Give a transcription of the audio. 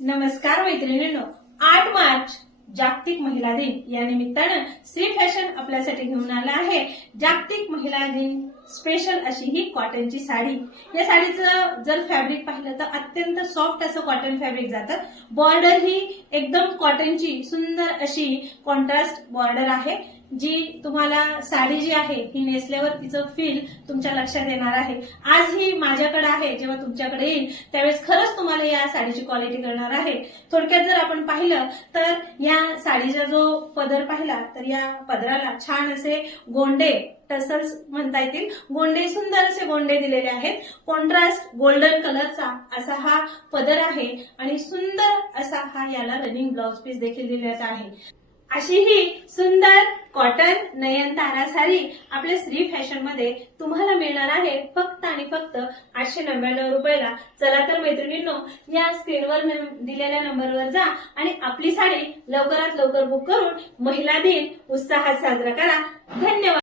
नमस्कार मैत्रिणींनो, 8 मार्च जागतिक महिला दिन या निमित्तानं श्री फॅशन आपल्यासाठी घेऊन आला आहे जागतिक महिला दिन स्पेशल अशी ही कॉटनची साडी। या साडीचं जर फॅब्रिक पाहिलं तर अत्यंत सॉफ्ट असं कॉटन फॅब्रिक जातं। बॉर्डर ही एकदम कॉटनची सुंदर अशी कॉन्ट्रास्ट बॉर्डर आहे, जी तुम्हाला साडी जी आहे ही नेसल्यावर तिचं फील तुमच्या लक्षात येणार आहे। आज ही माझ्याकडे आहे, जेव्हा तुमच्याकडे येईल त्यावेळेस खरंच तुम्हाला या साडीची क्वालिटी करणार आहे। थोडक्यात जर आपण पाहिलं तर या साडीचा जो पदर पाहिला तर या पदराला छान असे गोंडे टसल्स म्हणता येतील, गोंडे सुंदर असे गोंडे दिलेले आहेत। कॉन्ट्रास्ट गोल्डन कलरचा असा हा पदर आहे आणि सुंदर असा हा याला रनिंग ब्लाउज पीस देखील दिलेला आहे। अशी ही सुंदर कॉटन नयनतारा साडी आपल्या श्री फॅशन मध्ये तुम्हाला मिळणार आहे फक्त आणि फक्त 899 रुपयाला। चला तर मैत्रिणींनो, या स्क्रीनवर दिलेल्या नंबरवर जा आणि आपली साडी लवकरात लवकर बुक करून महिला दिन उत्साहात साजरा करा। धन्यवाद।